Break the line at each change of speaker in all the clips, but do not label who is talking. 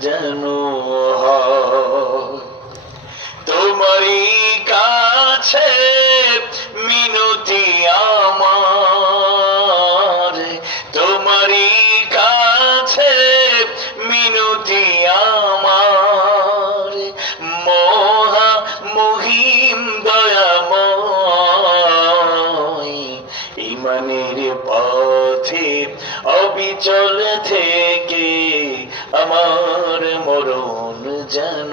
যেন তোমারই কাছে মিনতি আমার। তোমারই কাছে মিনতি আমার। মহা মহিম দয়াময় ইমানের পথে অবিচল থেকে আমার মরণ যেন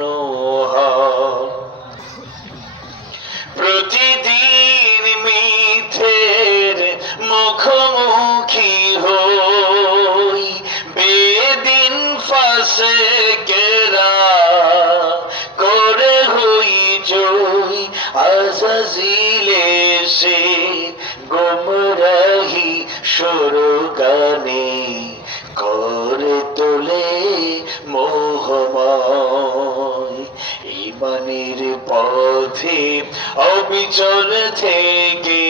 প্রতিদিন মিথের মুখোমুখি হই, বেদিন ফাঁসে কেরা করে হই আজাজিলে সে গুমরাহি সরগানে করে তোলে মোহময়। ইমানের পথে অবিচল থেকে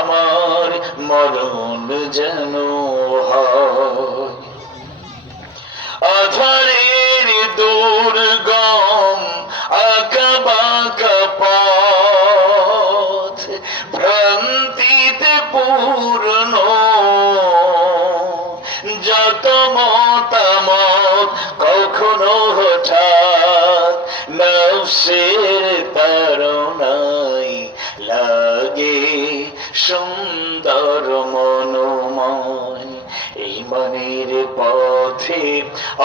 আমার মরণ যেন আধারের দুর্গম আঁকা বাঁকা পথ, ভ্রান্তিতে পূর্ণ যত মতামত কখনো হঠাৎ নফসের তারণাই লাগে সুন্দর মনোময়। এই মনের পথে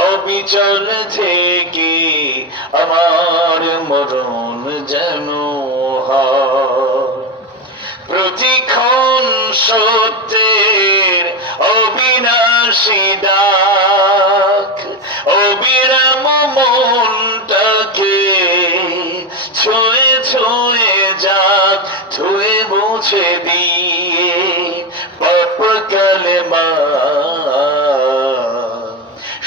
অবিচল থেকে আমার মরণ যেন প্রতিক্ষণ সত্যের ডাক অবিরাম মনটাকে ছুঁয়ে যাক দিয়ে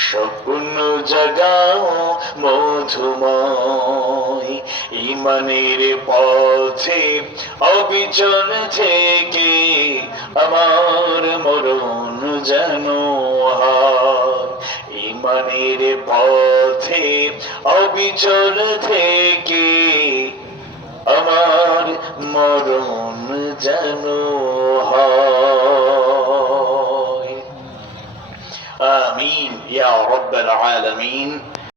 স্বপ্ন জাগাও মধুময় ইমানের পথে অবিচল থেকে আমার যেন হয় ইমানের পথে অবিচল থেকে আমার মরণ যেন হয় آمين يا رب العالمين